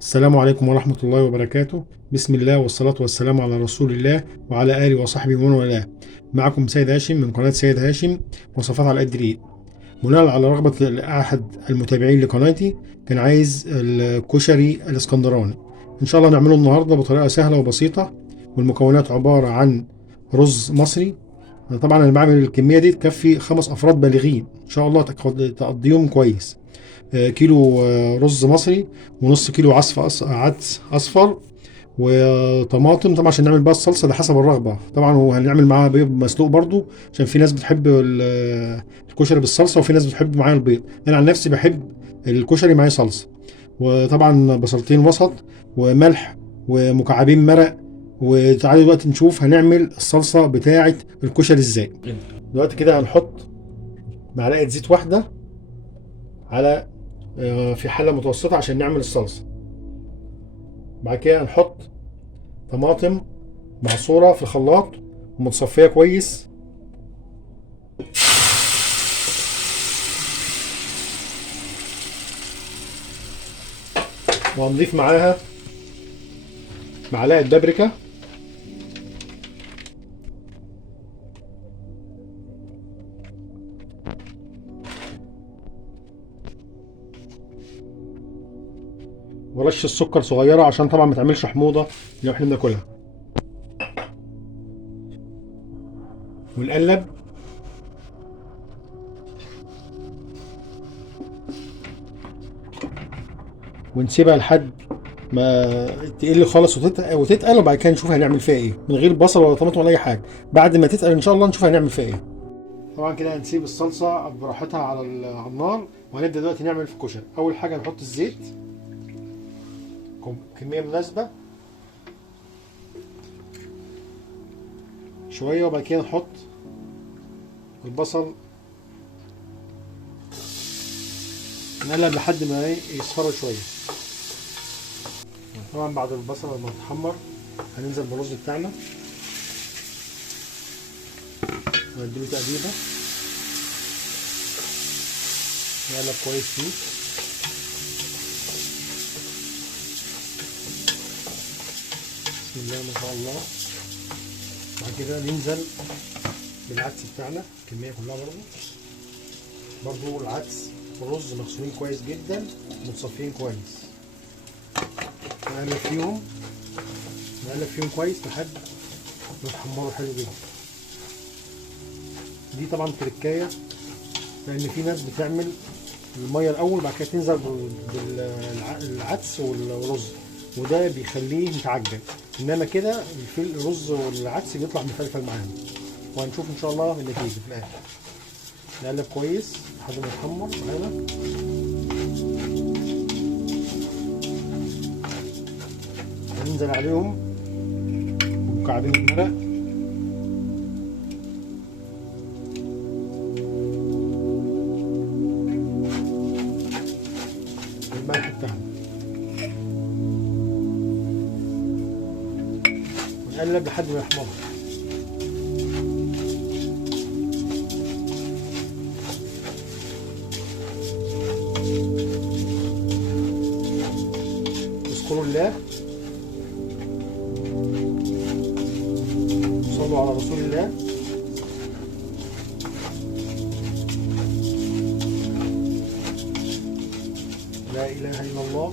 السلام عليكم ورحمة الله وبركاته. بسم الله والصلاة والسلام على رسول الله وعلى آله وصحبه ومن والاه. معكم سيد هاشم من قناة سيد هاشم، وصفات على قد الإيد. بناء على رغبة أحد المتابعين لقناتي، كان عايز الكشري الاسكندراني. إن شاء الله نعمله النهاردة بطريقة سهلة وبسيطة. والمكونات عبارة عن رز مصري. طبعا أنا بعمل الكمية دي تكفي 5 أفراد بالغين، إن شاء الله تقضيهم كويس. كيلو رز مصري، ونص كيلو عدس اصفر، وطماطم طبعا عشان نعمل بقى الصلصه ده حسب الرغبه طبعا. وهنعمل معاها بيض مسلوق برضو، عشان في ناس بتحب الكشري بالصلصه، وفي ناس بتحب معاه البيض. انا عن نفسي بحب الكشري معاه صلصه. وطبعا بصلتين وسط، وملح، ومكعبين مرق. وتعالوا دلوقتي نشوف هنعمل الصلصه بتاعه الكشري ازاي. دلوقتي كده هنحط معلقه زيت واحده على في حله متوسطه عشان نعمل الصلصه. بعد كده هنحط طماطم معصوره في الخلاط ومتصفيه كويس. وهنضيف معاها معلقه بابريكا، ورشه سكر صغيره عشان طبعا ما تعملش حموضه لو احنا بناكلها. ونقلب. ونسيبها لحد ما تقل خالص وتتقل، وبعد كده نشوف هنعمل فيها ايه من غير بصل ولا طماطم ولا اي حاجه. بعد ما تتقل ان شاء الله نشوف هنعمل فيها ايه. طبعا كده هنسيب الصلصه براحتها على النار، وهنبدا دلوقتي نعمل في الكشري. اول حاجه نحط الزيت كميه مناسبه شويه، وبعد كده نحط البصل، نقلب لحد ما يصفر شويه. طبعا بعد البصل لما يتحمر هننزل بالرز بتاعنا ونديله تقليبه، نقلب كويس فيه. بسم الله ما شاء الله. بعد كده ننزل بالعدس بتاعنا الكميه كلها برضو العدس والرز مغسولين كويس جدا ومتصفيين كويس. نقلب فيهم كويس لحد ما يتحمروا حلو جدا. دي طبعا تركايه، لان في ناس بتعمل الميه الاول بعد كده تنزل بالعدس والرز، وده بيخليه متعجن. انما كده الرز والعدس بيطلع مفلفل معانا، وهنشوف ان شاء الله النتيجه في الاخر. نقلب كويس لحد ما يتحمر معانا. هننزل عليهم بمكعبين المرق، والملح بتاعنا، ونقلب لحد ما يحمر. اذكروا الله، صلوا على رسول الله. لا اله الا الله.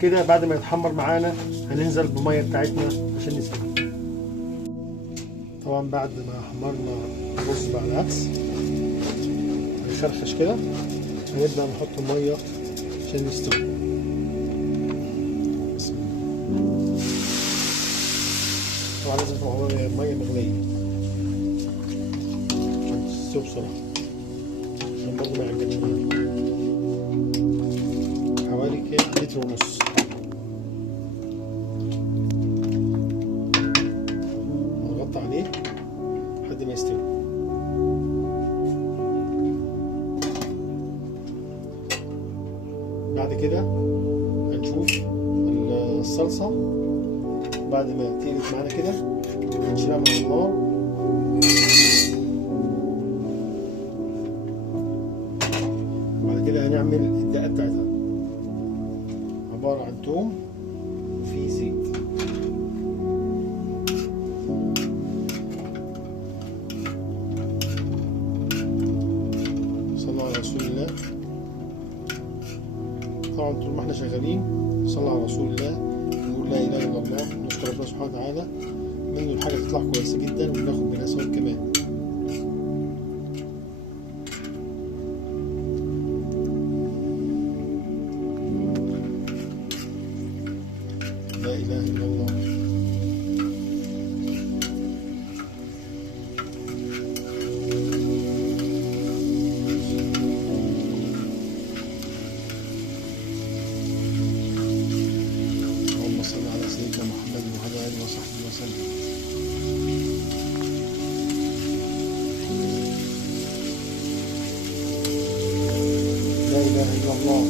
كده بعد ما يتحمر معانا هننزل بالميه بتاعتنا عشان نسلقه. طبعا بعد ما حمرنا الرز مع العدس نشرخش كده، هنبدأ نحط المية عشان يستوي. طبعا لازم تبقى المية مغلية عشان تستوي بسرعة، عشان برضه ما يعجنش معانا. حوالي كده 1.5 لتر. هنغطي عليه لحد ما يستوي. بعد كده هنشوف الصلصة بعد ما تقلت معانا كده، هنشيلها من النار. بعد كده هنعمل الدقة بتاعتها، عبارة عن توم وفي زيت. صلى على رسول الله. طبعا طول ما احنا شغالين صلى على رسول الله، نقول لا اله الا الله، نشكر ربنا سبحانه وتعالى منه الحاجة تطلع كويسة جدا وناخد منها ثواب كمان. لا إله إلا الله. اللهم صل على سيدنا محمد وعلى آله وصحبه وسلم. لا إله إلا الله.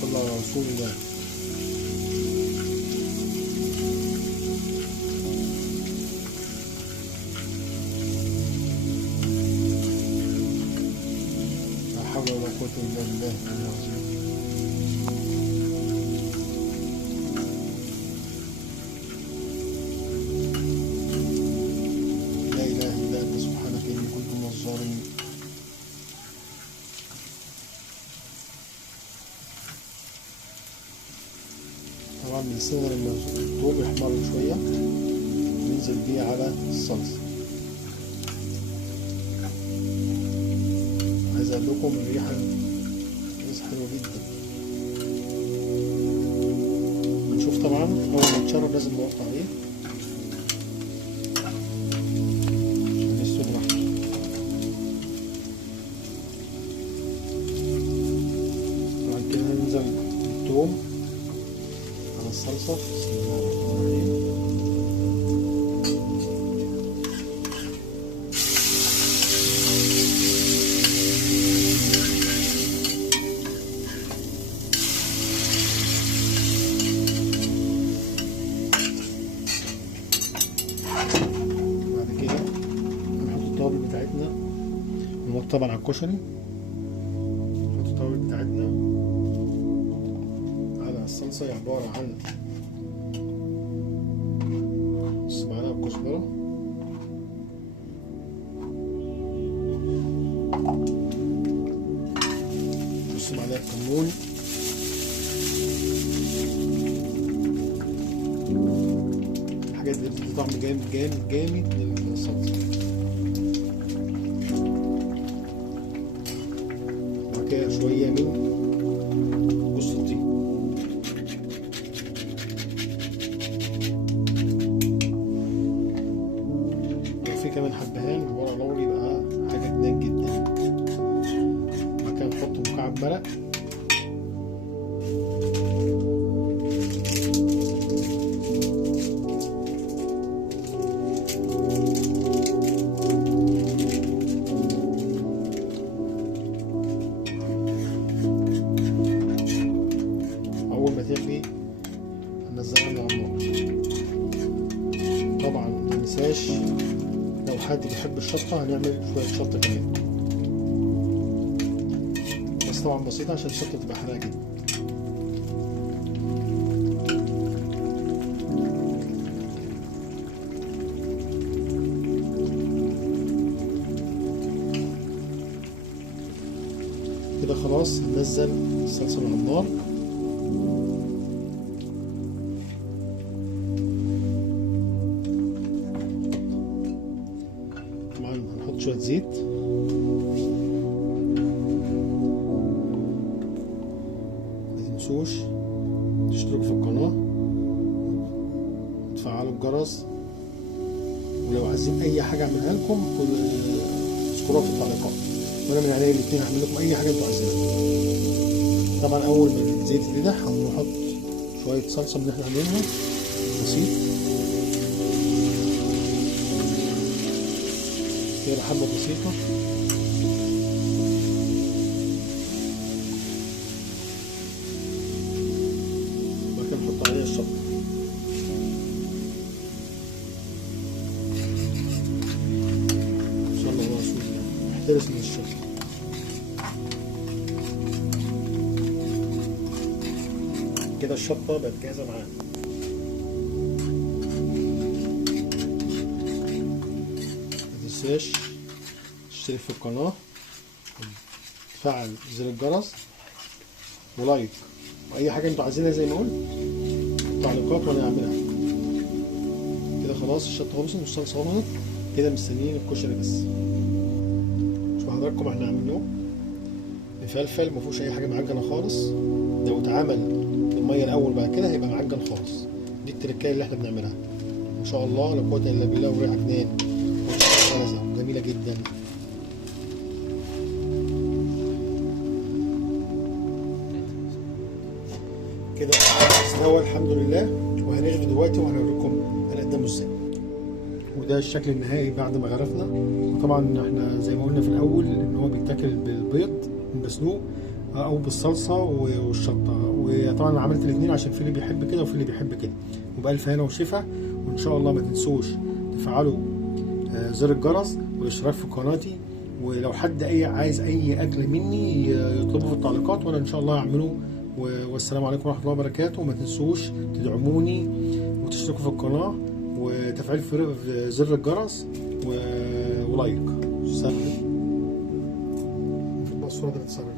صلى على رسول الله. لا حول ولا قوة إلا بالله العظيم. لا إله إلا أنت سبحانك إني كنت من الظالمين. طبعا بنستنى لما الطوب يحمر شوية ننزل بيه على الصلصة. عايز اقول لكم الريحة حلوة جدا. بنشوف طبعا اول ما يتشرب لازم نوطي عليه عشان يستوي براحته. بعد كده هننزل بالثوم على الصلصة. بسم الله الرحمن الرحيم. بعد كده هنحط التوابل بتاعتنا، ونحط طبعا على الكشري. نحط التوابل بتاعتنا على الصلصة، هي عبارة عن نص معلقة كزبرة، نص معلقة كمون، الحاجات دي بتدي طعم جامد جامد جامد للصلصة. وبعد كده شوية من جوز الطيب. في كمان حبهان ورق لوري، يبقى حاجة جنان جدا. بعد كده نحط مكعب مرق، أول ما تغلي هننزلها من على النار. طبعا مننساش لو حد بيحب الشطة هنعمل شوية شطة كمان، بس طبعا بسيطة عشان الشطة تبقى حراقة جدا. كده خلاص هننزل الصلصة من على النار. طبعا هنحط شوية زيت، متنسوش تشتركوا في القناة وتفعلوا الجرس، ولو عايزين أي حاجة أعملها لكم اذكروها في التعليقات، وأنا من عليا الاتنين هعمل لكم أي حاجة أنتوا عايزينها. طبعا أول ما الزيت يتفتح هنحط شوية صلصة من اللي احنا عاملينها بسيط كده بحبة بسيطة. وبعد كده نحط عليها الشطة. صلى الله عليه وسلم. احترس من الشطة. كده الشطة بقت جاهزة معانا. متنساش تشترك في القناة، تفعل زر الجرس، ولايك، واي حاجة انتوا عايزينها زي ما قلت التعليقات وانا اعملها. كده خلاص الشطة خلصت والصلصة خلصت. كده مستنيين الكشري بس. شوفوا حضراتكم احنا عاملينه مفلفل مفيهوش اي حاجة معجنة خالص. لو اتعمل المية الاول بعد كده هيبقى معجن خالص. دي التركاية اللي احنا بنعملها ما شاء الله لا قوة الا بالله. وريحة جنان جميلة جدا. كده استوى الحمد لله، وهنغرف دلوقتي وهنوريكم هنقدمه ازاي. وده الشكل النهائي بعد ما غرفنا. وطبعا احنا زي ما قلنا في الاول ان هو بيتاكل بالبيض المسلوق او بالصلصه والشطه. وطبعا انا عملت الاثنين عشان في اللي بيحب كده وفي اللي بيحب كده. وبألف هنا وشفا. وان شاء الله ما تنسوش تفعلوا زر الجرس والاشتراك في قناتي. ولو حد عايز اي اكل مني يطلبه في التعليقات وانا ان شاء الله هعمله. والسلام عليكم ورحمه الله وبركاته. وما تنسوش تدعموني وتشتركوا في القناه وتفعيل زر الجرس ولايك. الصوره دي بتتصرف.